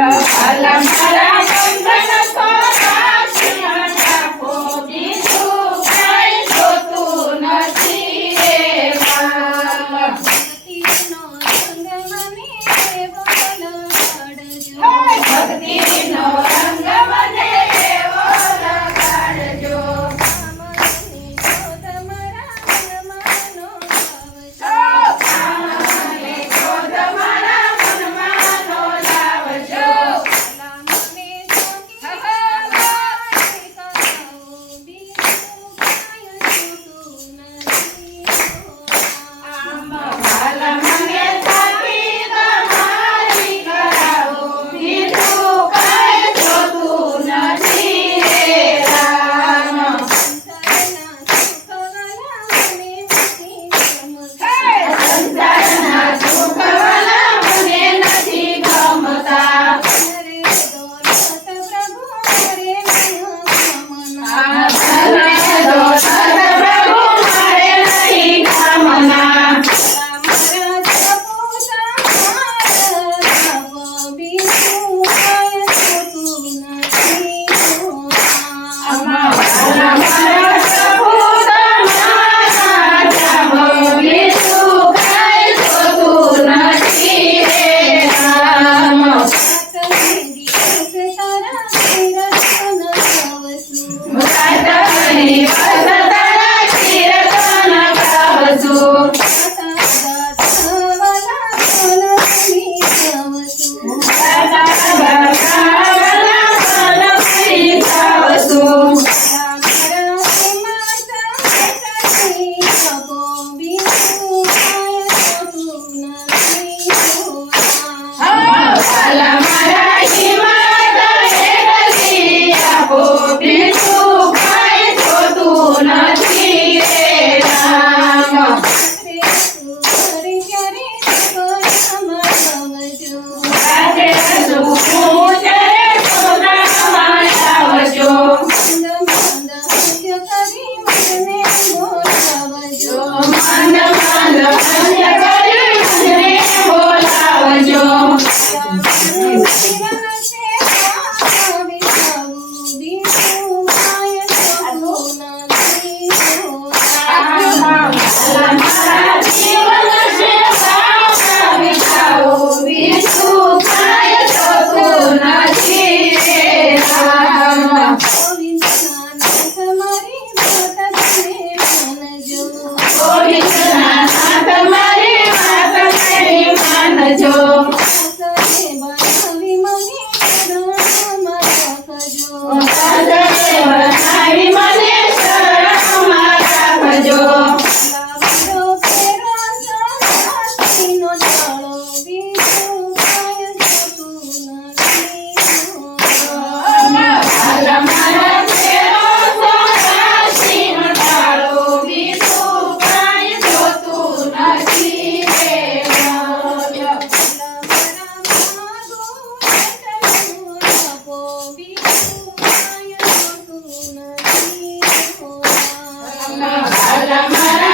அலம் பலம் જો Para, para.